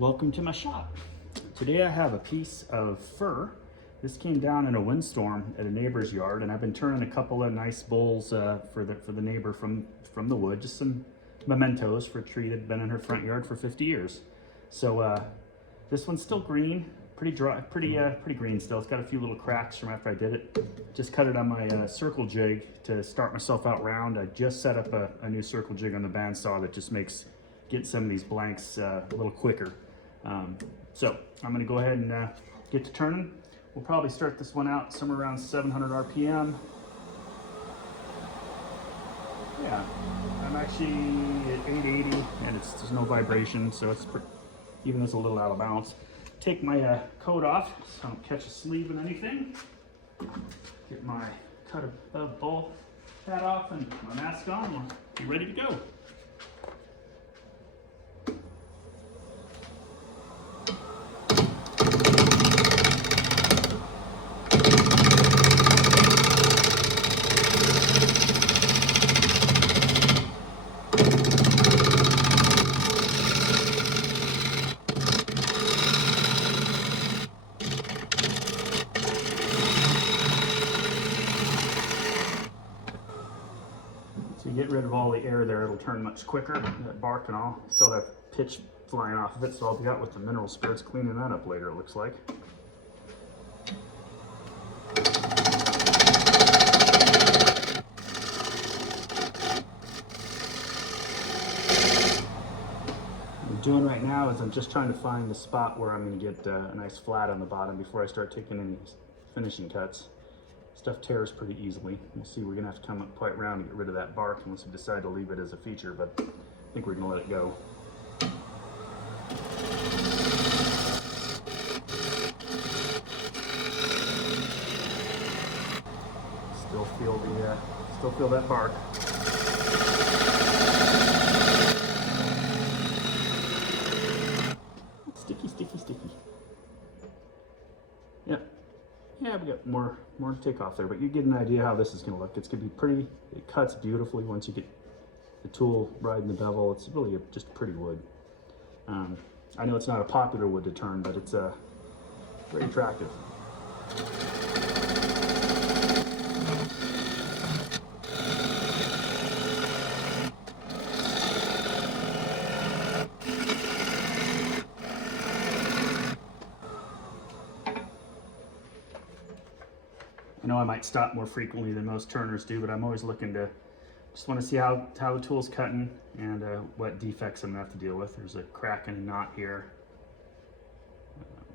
Welcome to my shop. Today I have a piece of fir. This came down in a windstorm at a neighbor's yard, and I've been turning a couple of nice bowls for the neighbor from the wood, just some mementos for a tree that had been in her front yard for 50 years. So this one's still green, pretty dry, pretty green still. It's got a few little cracks from after I did it. Just cut it on my circle jig to start myself out round. I just set up a new circle jig on the bandsaw that just makes getting some of these blanks a little quicker. So I'm going to go ahead and get to turning. We'll probably start this one out somewhere around 700 RPM. Yeah, I'm actually at 880 and there's no vibration, so it's even though it's a little out of balance. Take my coat off so I don't catch a sleeve in anything. Get my cut above bowl hat off and my mask on. We'll be ready to go. So you get rid of all the air there, it'll turn much quicker, that bark and all. Still have pitch flying off of it, so I'll be out with the mineral spirits cleaning that up later, it looks like. What I'm doing right now is I'm just trying to find the spot where I'm going to get a nice flat on the bottom before I start taking any finishing cuts. Stuff tears pretty easily. We'll see, we're gonna have to come up quite round to get rid of that bark unless we decide to leave it as a feature, but I think we're gonna let it go. Still feel that bark. Sticky, sticky, sticky. Yep. Yeah, we got more to take off there, but you get an idea how this is going to look. It's going to be pretty. It cuts beautifully once you get the tool riding the bevel. It's really just a pretty wood. I know it's not a popular wood to turn, but it's very attractive. I know I might stop more frequently than most turners do, but I'm always looking to, just want to see how the tool's cutting and what defects I'm going to have to deal with. There's a crack and a knot here.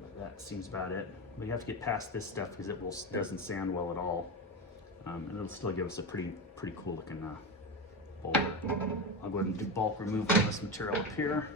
But that seems about it. But you have to get past this stuff because it doesn't sand well at all. And it'll still give us a pretty cool looking boulder. I'll go ahead and do bulk removal of this material up here.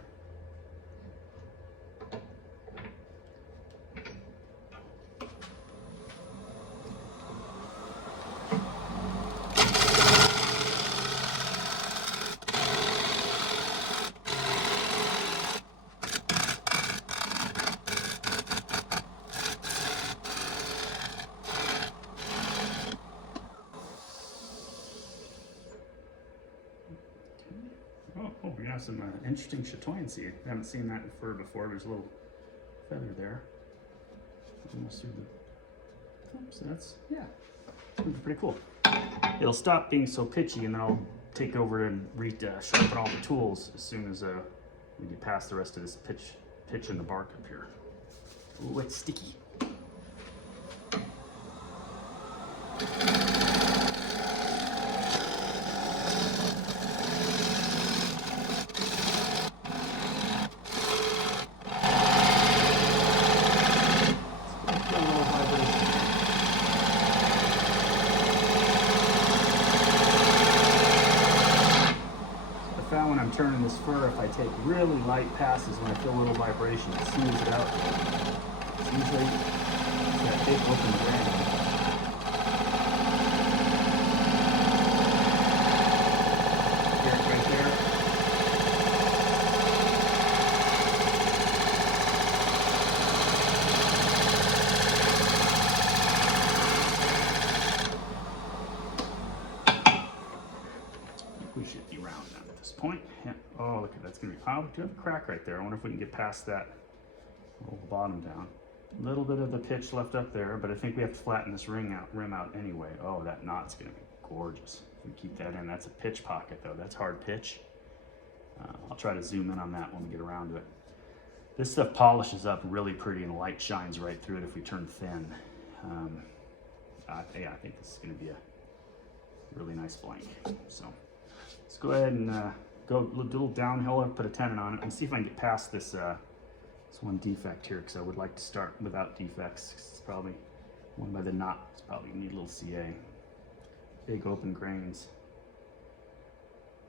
Oh, we got some interesting chatoyancy. I haven't seen that in fir before. There's a little feather there. Almost through the... So that's, yeah, it's pretty cool. It'll stop being so pitchy, and then I'll take over and sharpen all the tools as soon as we get past the rest of this pitch in the bark up here. Ooh, it's sticky. When I'm turning this fir, if I take really light passes, when I feel a little vibration, it smooths it out. It's usually that big open grain. Hear it right there. We should be round now at this point. Yeah. Oh, okay, that's gonna be, oh, we do have a crack right there. I wonder if we can get past that, roll the bottom down. A little bit of the pitch left up there, but I think we have to flatten this rim out anyway. Oh, that knot's gonna be gorgeous. If we keep that in, that's a pitch pocket though. That's hard pitch. I'll try to zoom in on that when we get around to it. This stuff polishes up really pretty and light shines right through it if we turn thin. Yeah, I think this is gonna be a really nice blank. So let's go ahead and do a little downhill and put a tenon on it and see if I can get past this this one defect here, because I would like to start without defects. It's probably one by the knot. It's probably need a little CA. Big open grains.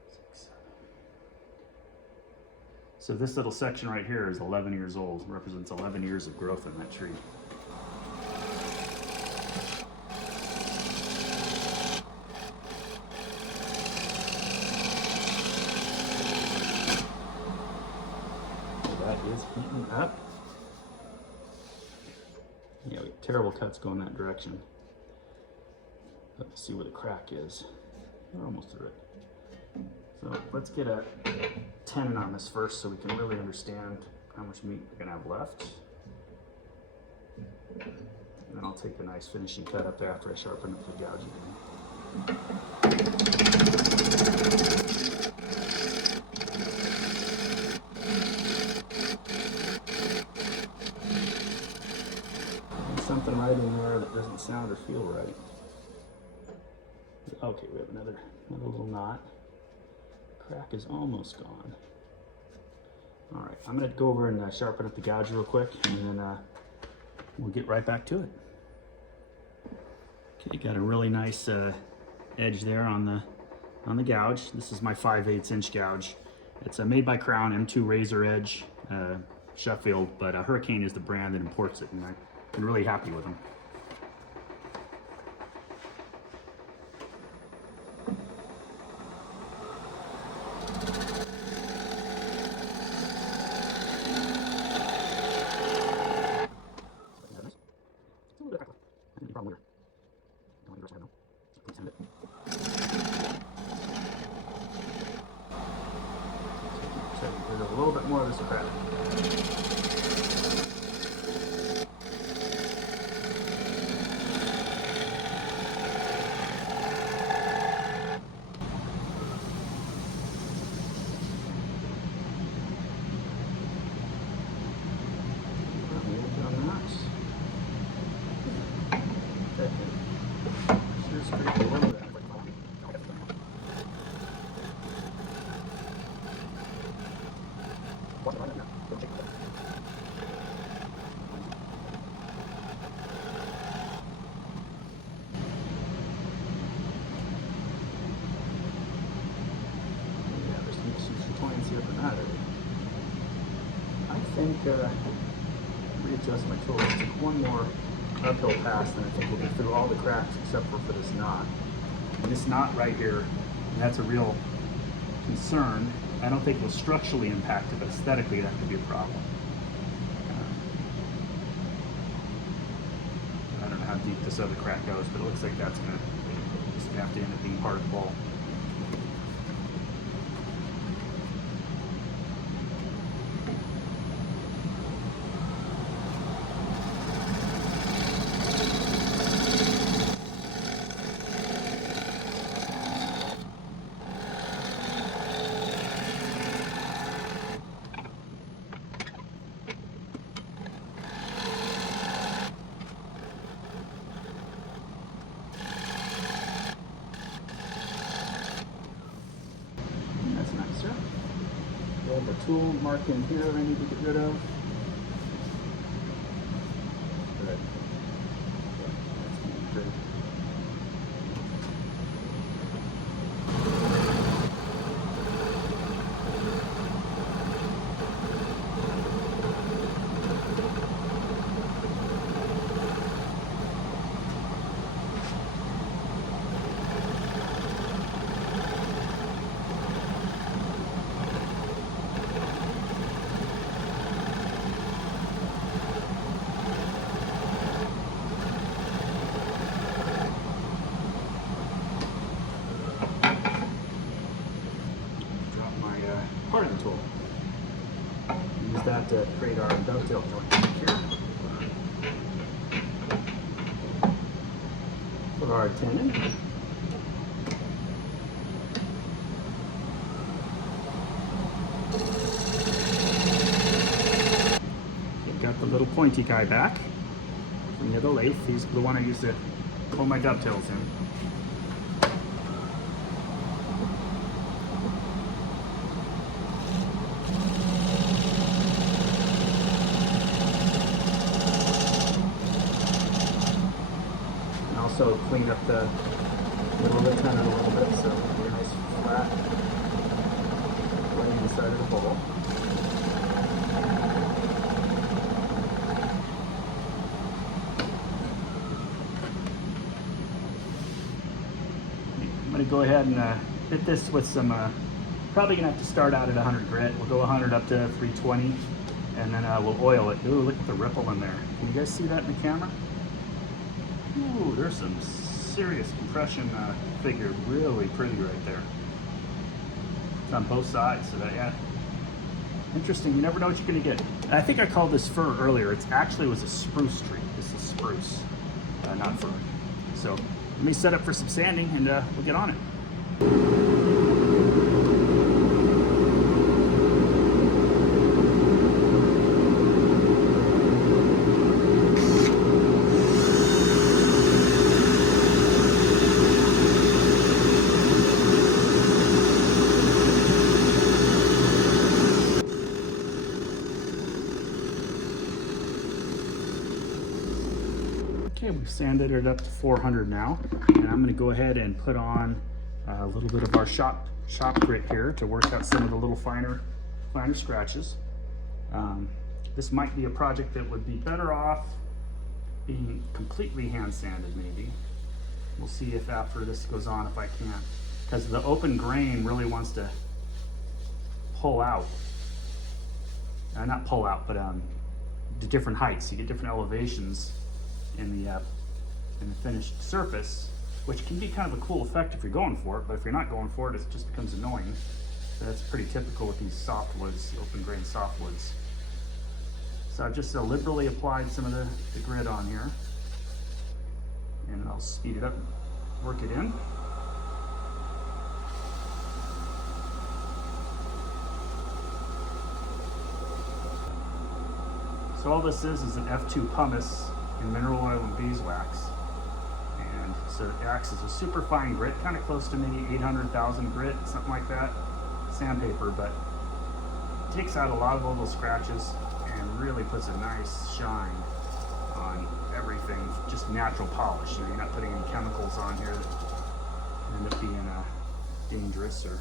6, 7. So this little section right here is 11 years old. It represents 11 years of growth in that tree. That is heating up. Yeah, we have terrible cuts going that direction. Let's see where the crack is. We're almost through it. So let's get a tenon on this first so we can really understand how much meat we're gonna have left. And then I'll take a nice finishing cut up there after I sharpen up the gouging. Something right in there that doesn't sound or feel right. Okay, we have another little knot. Crack is almost gone. All right, I'm gonna go over and sharpen up the gouge real quick, and then we'll get right back to it. Okay, got a really nice edge there on the gouge. This is my 5/8 inch gouge. It's made by Crown, M2 razor edge, Sheffield, but Hurricane is the brand that imports it, and I've been really happy with them. There's a little bit more of this crack. I think readjust my tools. Take one more uphill pass, and I think we'll get through all the cracks except for this knot. And this knot right here, that's a real concern. I don't think it will structurally impact it, but aesthetically that could be a problem. I don't know how deep this other crack goes, but it looks like that's going to just have to end up being part of the bowl. The tool mark in here I need to get rid of. Good. That's good. to create our dovetail joint here. Put our tenon. Got the little pointy guy back from the other lathe. He's the one I use to pull my dovetails in. And also clean up the middle of the tenon a little bit so it'll be a nice flat lay inside of the bowl. I'm going to go ahead and hit this with some, probably going to have to start out at 100 grit. We'll go 100 up to 320 and then we'll oil it. Ooh, look at the ripple in there. Can you guys see that in the camera? Ooh, there's some serious compression figure. Really pretty right there. It's on both sides, so that, yeah. Interesting, you never know what you're going to get. I think I called this fir earlier. It actually was a spruce tree. This is spruce, not fir. So let me set up for some sanding and we'll get on it. Okay, we've sanded it up to 400 now, and I'm going to go ahead and put on a little bit of our shop grit here to work out some of the little finer scratches. This might be a project that would be better off being completely hand sanded maybe. We'll see if after this goes on if I can't, because the open grain really wants to pull out. Not pull out, but to different heights. You get different elevations in the finished surface, which can be kind of a cool effect if you're going for it, but if you're not going for it, it just becomes annoying. So that's pretty typical with these softwoods, open grain softwoods. So I've just liberally applied some of the grit on here, and I'll speed it up, work it in. So all this is an F2 pumice in mineral oil and beeswax. And so it acts as a super fine grit, kind of close to maybe 800,000 grit, something like that, sandpaper, but it takes out a lot of all those scratches and really puts a nice shine on everything, just natural polish. You know, you're not putting any chemicals on here that end up being dangerous or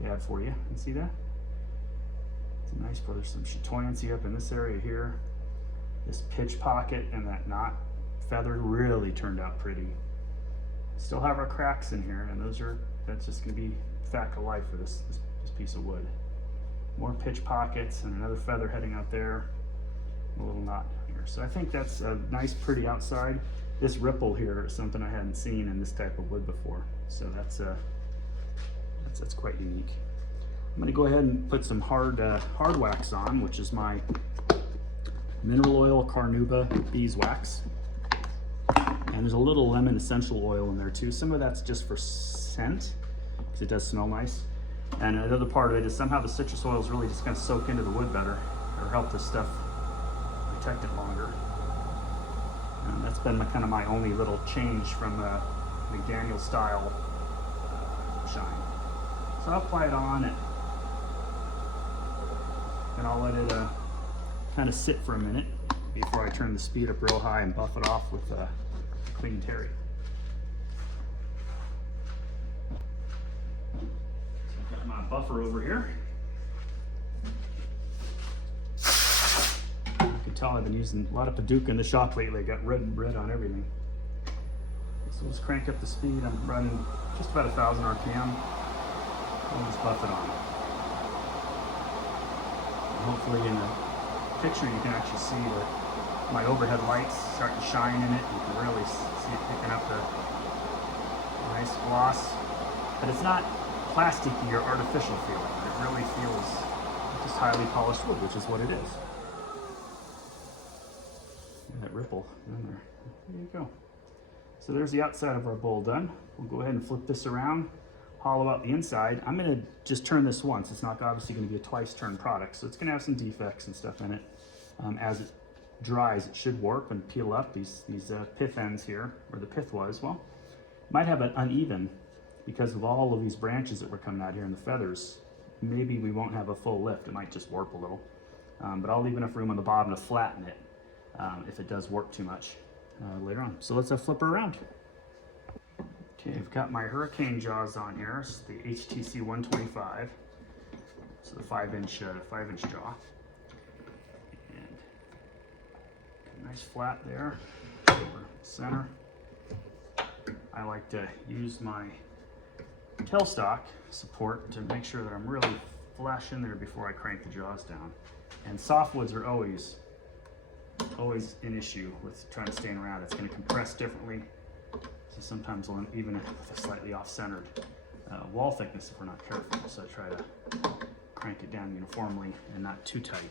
bad for you. You see that? It's a nice part. There's some chatoyancy up in this area here. This pitch pocket and that knot feather really turned out pretty. Still have our cracks in here, and that's just going to be fact of life for this piece of wood. More pitch pockets and another feather heading out there, a little knot here. So I think that's a nice, pretty outside. This ripple here is something I hadn't seen in this type of wood before, so that's quite unique. I'm going to go ahead and put some hard wax on, which is my mineral oil carnauba beeswax, and there's a little lemon essential oil in there too. Some of that's just for scent because it does smell nice, and another part of it is somehow the citrus oil is really just going to soak into the wood better or help this stuff protect it longer. And that's been kind of my only little change from the McDaniel style shine. So I'll apply it on it, and I'll let it kind of sit for a minute before I turn the speed up real high and buff it off with clean terry. So I've got my buffer over here. You can tell I've been using a lot of Paducah in the shop lately. I got red on everything. So let's crank up the speed. I'm running just about 1,000 RPM. I'll just buff it on. And hopefully in the picture you can actually see that my overhead lights start to shine in it. You can really see it picking up the nice gloss, but it's not plasticky or artificial feeling. It really feels just highly polished wood, which is what it is. That ripple in there. There you go. So there's the outside of our bowl done. We'll go ahead and flip this around, hollow out the inside. I'm gonna just turn this once. It's not obviously gonna be a twice turn product, so it's gonna have some defects and stuff in it. As it dries, it should warp and peel up these pith ends here, where the pith was. Well, might have an uneven because of all of these branches that were coming out here and the feathers. Maybe we won't have a full lift. It might just warp a little. But I'll leave enough room on the bottom to flatten it if it does warp too much later on. So let's flip her around. Okay, I've got my hurricane jaws on here. It's the HTC 125. So the 5-inch jaw. And nice flat there, over center. I like to use my tailstock support to make sure that I'm really flush in there before I crank the jaws down. And softwoods are always an issue with trying to stand around. It's going to compress differently. So sometimes even with a slightly off-centered wall thickness if we're not careful. So I try to crank it down uniformly and not too tight.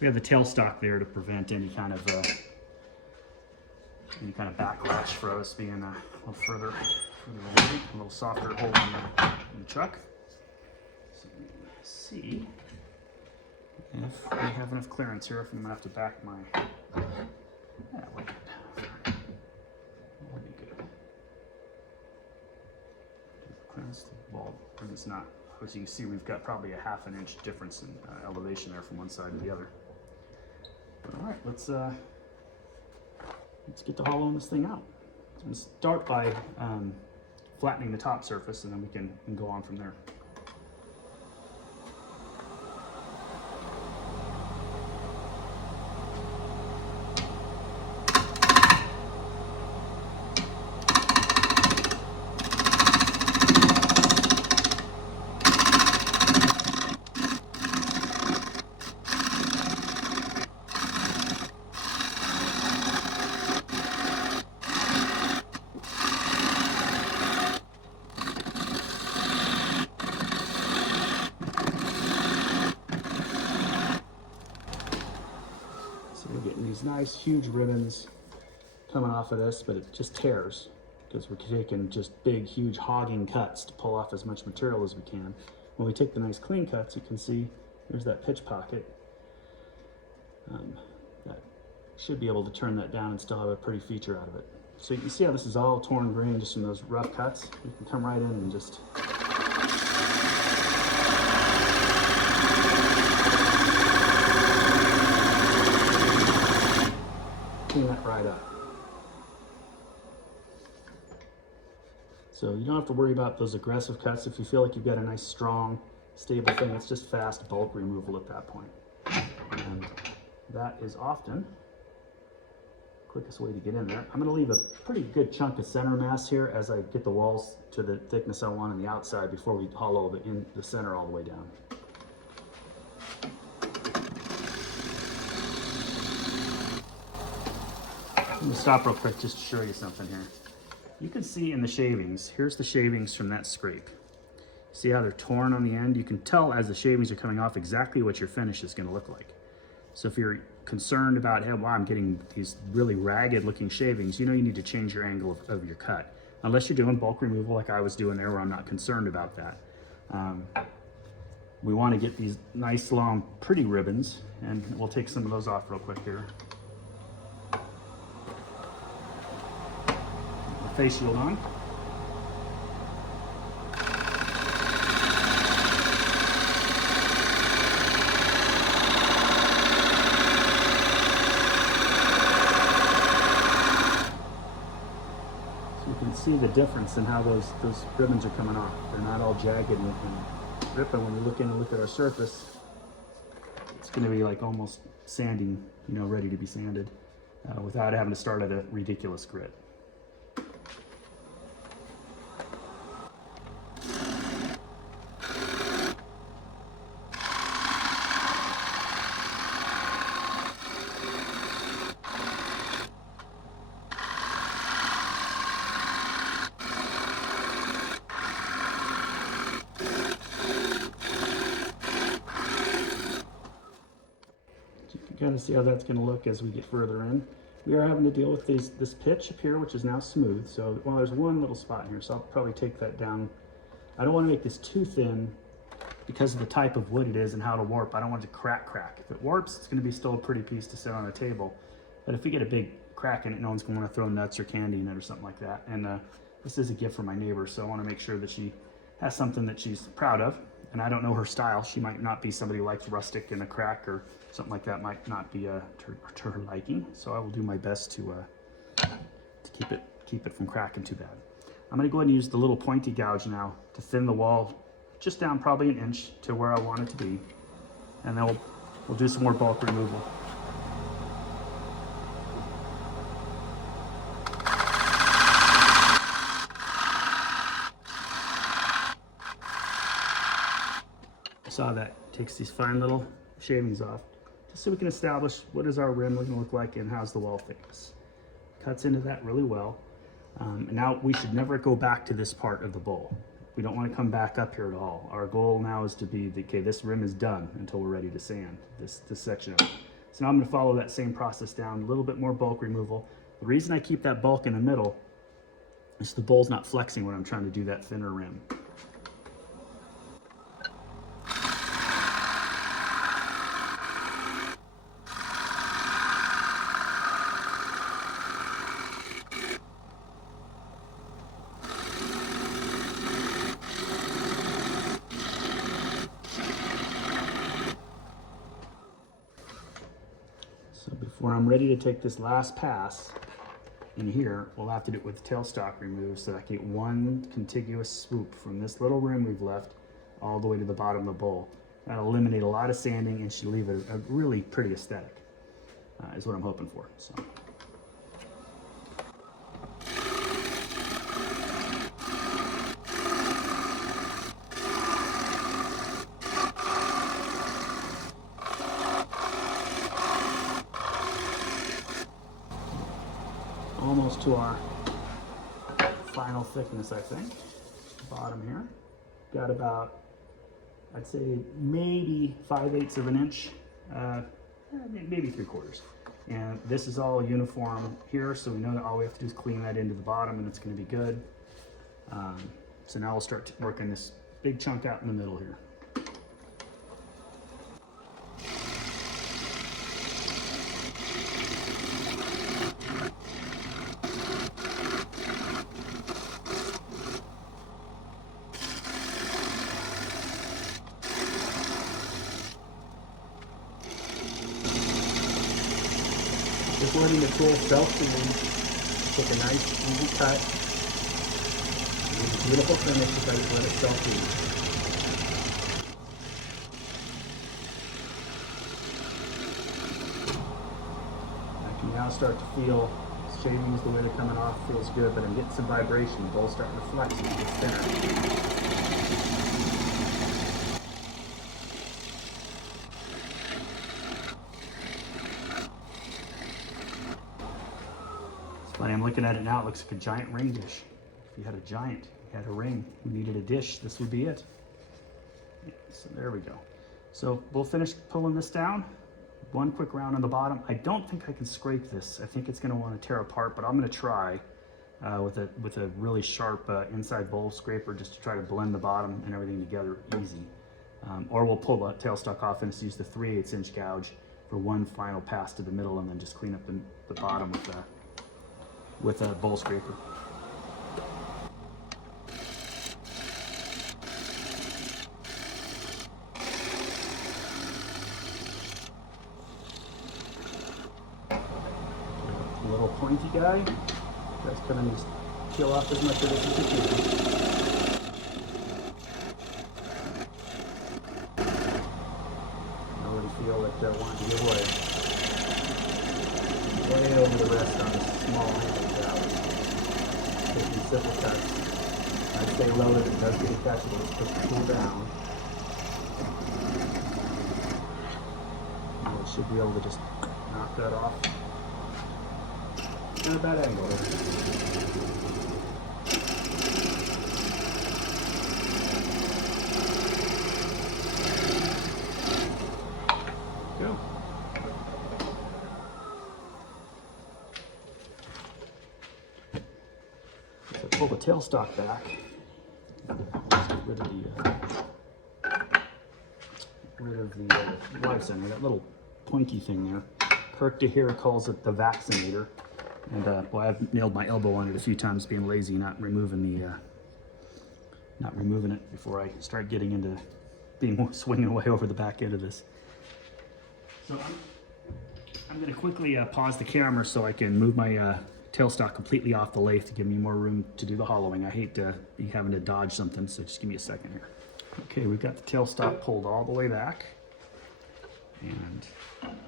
We have the tailstock there to prevent any kind of backlash for us being a little further away, a little softer hold on the truck. So let's see if we have enough clearance here. If I'm gonna have to back my, yeah, we're good. That'll be good. Clearance the ball, and it's not. As you can see, we've got probably a ½ an inch difference in elevation there from one side to the other. All right, let's get to hollowing this thing out. So I'm gonna start by flattening the top surface, and then we can go on from there. These nice huge ribbons coming off of this, but it just tears because we're taking just big huge hogging cuts to pull off as much material as we can. When we take the nice clean cuts, you can see there's that pitch pocket. That should be able to turn that down and still have a pretty feature out of it. So you can see how this is all torn green just from those rough cuts. You can come right in and just clean that right up. So you don't have to worry about those aggressive cuts. If you feel like you've got a nice, strong, stable thing, it's just fast bulk removal at that point. And that is often the quickest way to get in there. I'm going to leave a pretty good chunk of center mass here as I get the walls to the thickness I want on the outside before we hollow the center all the way down. Let me stop real quick just to show you something here. You can see in the shavings, here's the shavings from that scrape. See how they're torn on the end? You can tell as the shavings are coming off exactly what your finish is going to look like. So if you're concerned about, hey, wow, I'm getting these really ragged looking shavings, you know you need to change your angle of your cut. Unless you're doing bulk removal like I was doing there where I'm not concerned about that. We want to get these nice long pretty ribbons, and we'll take some of those off real quick here. Face shield on. So you can see the difference in how those ribbons are coming off. They're not all jagged and ripping. When you look in and look at our surface, it's going to be like almost sanding, you know, ready to be sanded without having to start at a ridiculous grit. kind of see how that's going to look as we get further in. We are having to deal with this pitch up here, which is now smooth. So, well, there's one little spot in here, so I'll probably take that down. I don't want to make this too thin because of the type of wood it is and how to warp. I don't want it to crack. If it warps, it's going to be still a pretty piece to sit on a table. But if we get a big crack in it, no one's going to want to throw nuts or candy in it or something like that. And this is a gift from my neighbor, so I want to make sure that she has something that she's proud of. And I don't know her style. She might not be somebody who likes rustic, and a crack or something like that might not be to her liking. So I will do my best to keep it from cracking too bad. I'm going to go ahead and use the little pointy gouge now to thin the wall just down probably an inch to where I want it to be. And then we'll do some more bulk removal. Saw that takes these fine little shavings off just so we can establish what is our rim going to look like and how's the wall thickness. Cuts into that really well. And now we should never go back to this part of the bowl. We don't want to come back up here at all. Our goal now is to be, okay, this rim is done until we're ready to sand this section of it. So now I'm going to follow that same process down, a little bit more bulk removal. The reason I keep that bulk in the middle is the bowl's not flexing when I'm trying to do that thinner rim. So before I'm ready to take this last pass in here, we'll have to do it with tailstock removed so that I get one contiguous swoop from this little rim we've left all the way to the bottom of the bowl. That'll eliminate a lot of sanding and should leave it a really pretty aesthetic, is what I'm hoping for. So. Almost to our final thickness, I think. Bottom here. Got about, I'd say maybe 5/8 of an inch, maybe 3/4. And this is all uniform here, so we know that all we have to do is clean that into the bottom and it's going to be good. So now we'll start working this big chunk out in the middle here. Just letting the tool self-clean, take a nice easy cut, beautiful finish if I just let it self-clean. I can now start to feel shavings, the way they're coming off feels good, but I'm getting some vibration. The bowl's starting to flex as it gets thinner. I'm looking at it now, it looks like a giant ring dish. If you had a giant, you had a ring, you needed a dish, this would be it. Yeah, so there we go. So we'll finish pulling this down. One quick round on the bottom. I don't think I can scrape this. I think it's going to want to tear apart, but I'm going to try with a really sharp inside bowl scraper just to try to blend the bottom and everything together easy. Or we'll pull the tailstock off and just use the 3/8 inch gouge for one final pass to the middle and then just clean up the bottom with a bowl scraper. A little pointy guy. That's gonna just peel off as much of it as you can. I really feel it wanting to give way. Way over the rest on this small handle gouge. Taking simple cuts. I stay loaded, it does get catchable, let's push the tool down. And we should be able to just knock that off. Not a bad angle there. Go. pull the tailstock back. Let's get rid of the live center, that little pointy thing there. Kirk DeHere calls it the vaccinator. And boy, I've nailed my elbow on it a few times, being lazy, not removing it before I start getting into swinging away over the back end of this. So I'm going to quickly pause the camera so I can move my tailstock completely off the lathe to give me more room to do the hollowing. I hate to be having to dodge something, so just give me a second here. Okay, we've got the tailstock pulled all the way back. And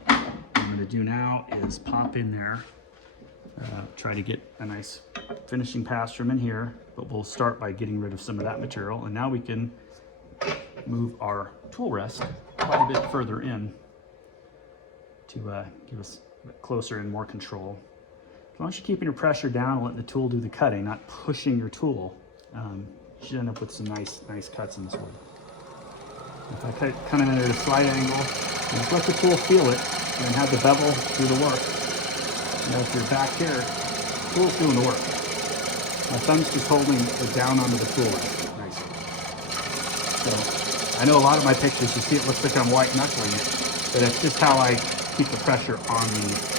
what I'm going to do now is pop in there, try to get a nice finishing pass from in here, but we'll start by getting rid of some of that material. And now we can move our tool rest quite a bit further in to give us a bit closer and more control. As long as you're keeping your pressure down and letting the tool do the cutting, not pushing your tool, you should end up with some nice cuts in this wood. If I cut kind of at a slight angle, just let the tool feel it and have the bevel do the work. You know, if you're back here, the tool's doing the work. My thumb's just holding it down onto the tool nicely. So I know a lot of my pictures, you see it looks like I'm white knuckling it, but that's just how I keep the pressure on the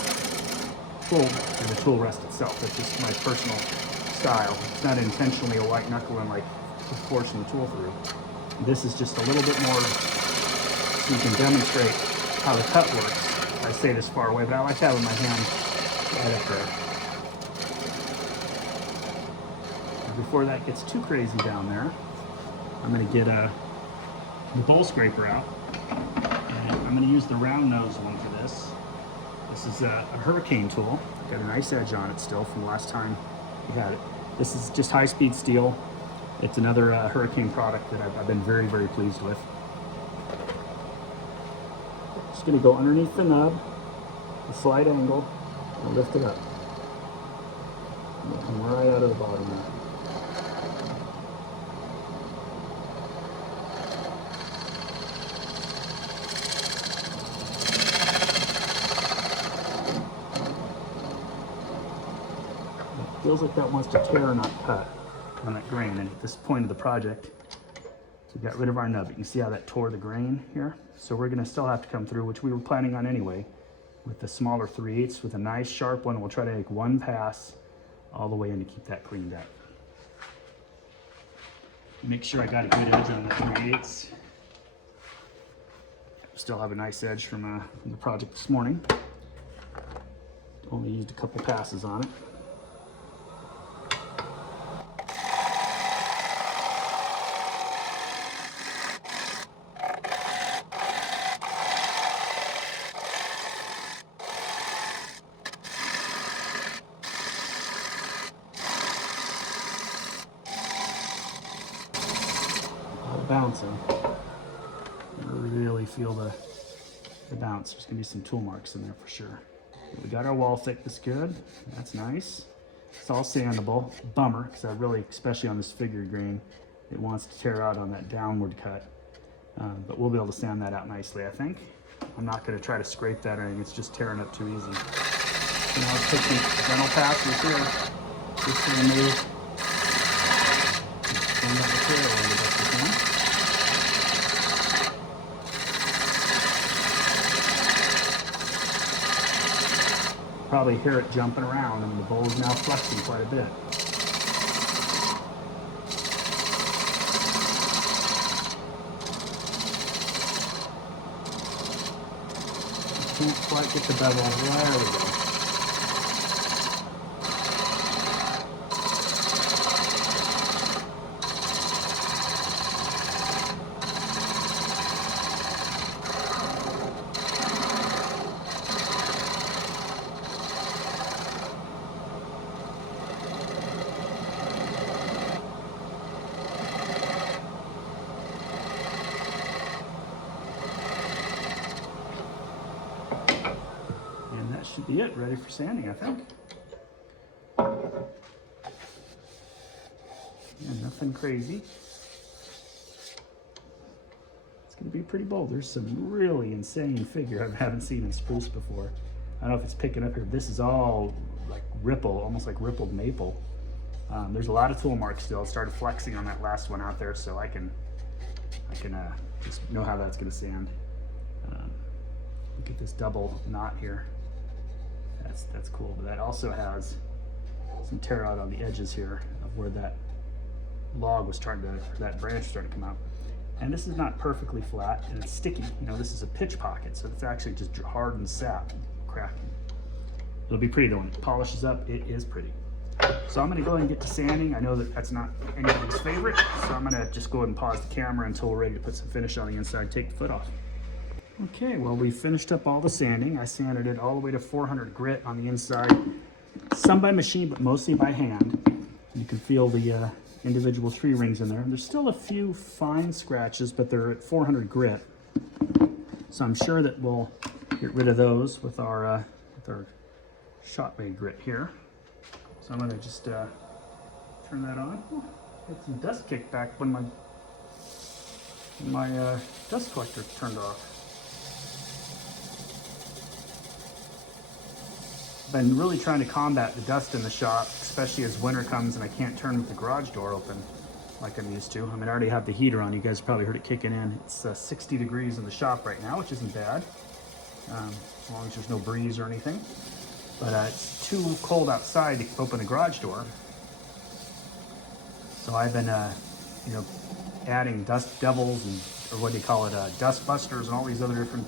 tool and the tool rest itself. That's just my personal style. It's not intentionally a white knuckle and like forcing the tool through. This is just a little bit more so you can demonstrate how the cut works. I say this far away, but I like having my hand right up there. And before that gets too crazy down there, I'm going to get the bowl scraper out. And I'm going to use the round nose one for this. This is a hurricane tool. Got a nice edge on it still from the last time we had it. This is just high-speed steel. It's another hurricane product that I've been very, very pleased with. Just going to go underneath the nub, a slight angle, and lift it up. And come right out of the bottom there. It feels like that wants to tear, not cut on that grain. And at this point of the project, we got rid of our nub. You can see how that tore the grain here. So we're gonna still have to come through, which we were planning on anyway, with the smaller 3/8 with a nice sharp one. We'll try to make one pass all the way in to keep that cleaned up. Make sure I got a good edge on the 3/8. Still have a nice edge from the project this morning. Only used a couple passes on it. Bouncing. You really feel the bounce. There's gonna be some tool marks in there for sure. We got our wall thickness good. That's nice. It's all sandable. Bummer, because I really, especially on this figure grain, it wants to tear out on that downward cut. But we'll be able to sand that out nicely, I think. I'm not gonna try to scrape that or anything. It's just tearing up too easy. So now let's take the gentle passes here. Just to remove some of that material a little bit if we can. Probably hear it jumping around. I mean, the bowl is now flexing quite a bit. Can't quite get the bevel. There we go. Should be it, ready for sanding, I think. Yeah, nothing crazy. It's gonna be pretty bold. There's some really insane figure I haven't seen in spruce before. I don't know if it's picking up here. This is all like ripple, almost like rippled maple. There's a lot of tool marks still. I started flexing on that last one out there, so I can just know how that's going to sand. Look at this double knot here. That's cool. But that also has some tear out on the edges here of where that log was starting to, or that branch was starting to come out. And this is not perfectly flat, and it's sticky. You know, this is a pitch pocket, so it's actually just hardened sap cracking. It'll be pretty though when it polishes up. It is pretty. So I'm going to go ahead and get to sanding. I know that that's not anybody's favorite, so I'm going to just go ahead and pause the camera until we're ready to put some finish on the inside, take the foot off. Okay, well, we finished up all the sanding. I sanded it all the way to 400 grit on the inside, some by machine, but mostly by hand. You can feel the individual tree rings in there. There's still a few fine scratches, but they're at 400 grit. So I'm sure that we'll get rid of those with our shot made grit here. So I'm gonna just turn that on. Get some dust kicked back when my dust collector turned off. Been really trying to combat the dust in the shop, especially as winter comes and I can't turn the garage door open like I'm used to. I mean, I already have the heater on. You guys probably heard it kicking in. It's 60 degrees in the shop right now, which isn't bad, as long as there's no breeze or anything. But it's too cold outside to open the garage door. So I've been, you know, adding dust devils and, or what do you call it, dust busters and all these other different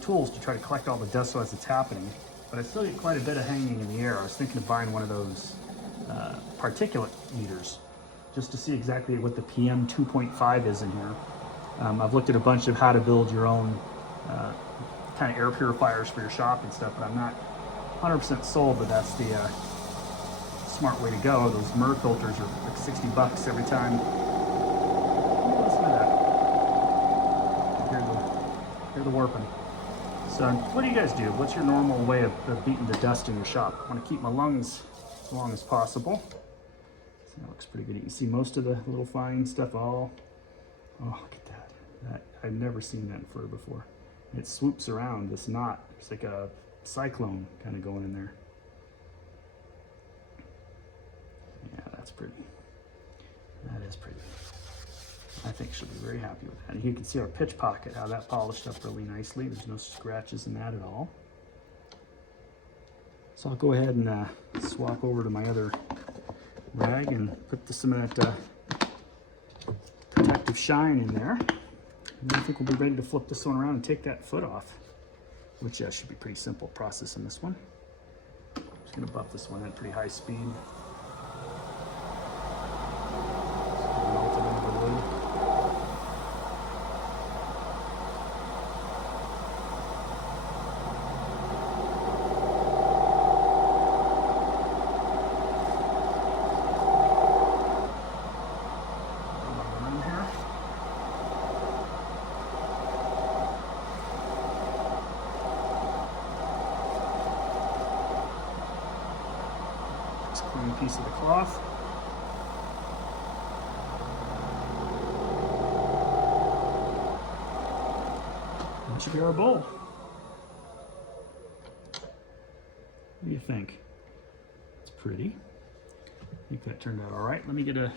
tools to try to collect all the dust as it's happening. But I still get quite a bit of hanging in the air. I was thinking of buying one of those particulate meters just to see exactly what the PM 2.5 is in here. I've looked at a bunch of how to build your own kind of air purifiers for your shop and stuff, but I'm not 100% sold that that's the smart way to go. Those MER filters are like 60 bucks every time. Listen to that. Hear the warping. So what do you guys do? What's your normal way of beating the dust in your shop? I want to keep my lungs as long as possible. So that looks pretty good. You can see most of the little fine stuff all. Oh, look at that. I've never seen that in fur before. It swoops around this knot. It's like a cyclone kind of going in there. Yeah, that's pretty. That is pretty. I think she'll be very happy with that. And you can see our pitch pocket, how that polished up really nicely. There's no scratches in that at all. So I'll go ahead and swap over to my other rag and put some of that protective shine in there. And then I think we'll be ready to flip this one around and take that foot off, which should be pretty simple process in this one. I'm just gonna buff this one at pretty high speed. Melt it into the wood. Clean piece of the cloth. That should be our bowl. What do you think? It's pretty. I think that turned out all right. Let me get a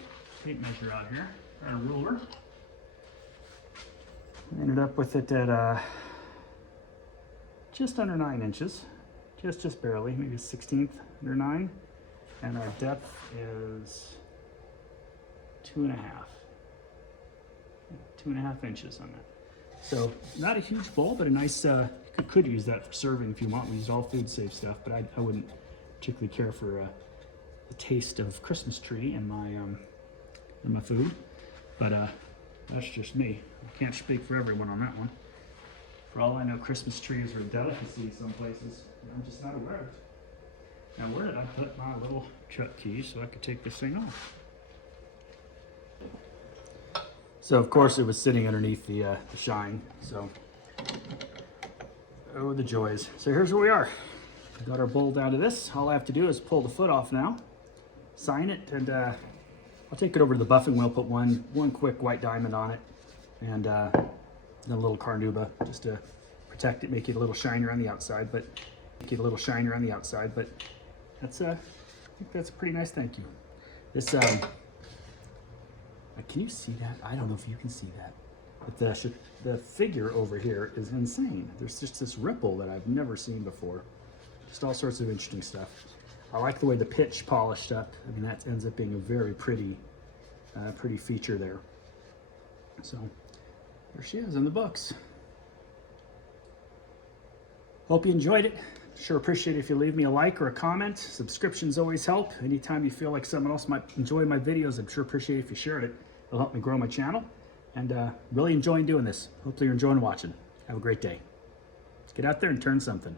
tape measure out here, or a ruler. I ended up with it at just under 9 inches, just barely, maybe a 16th under 9. And our depth is 2.5. 2.5 inches on that. So not a huge bowl, but a nice, you could use that for serving if you want. We use all food safe stuff, but I wouldn't particularly care for the taste of Christmas tree in my food. But that's just me. I can't speak for everyone on that one. For all I know, Christmas trees are a delicacy some places. I'm just not aware of it. Now where did I put my little truck key so I could take this thing off? So of course it was sitting underneath the shine, so oh the joys. So here's where we are. We got our bowl down to this. All I have to do is pull the foot off now, sign it, and I'll take it over to the buffing wheel, put one quick white diamond on it, and then a little carnauba just to protect it, make it a little shinier on the outside, but that's I think that's a pretty nice thank you. This, can you see that? I don't know if you can see that. But the figure over here is insane. There's just this ripple that I've never seen before. Just all sorts of interesting stuff. I like the way the pitch polished up. I mean, that ends up being a very pretty, pretty feature there. So there she is in the books. Hope you enjoyed it. Sure appreciate it if you leave me a like or a comment. Subscriptions always help. Anytime you feel like someone else might enjoy my videos, I'm sure appreciate it if you shared it. It'll help me grow my channel. And really enjoying doing this. Hopefully you're enjoying watching. Have a great day. Let's get out there and turn something.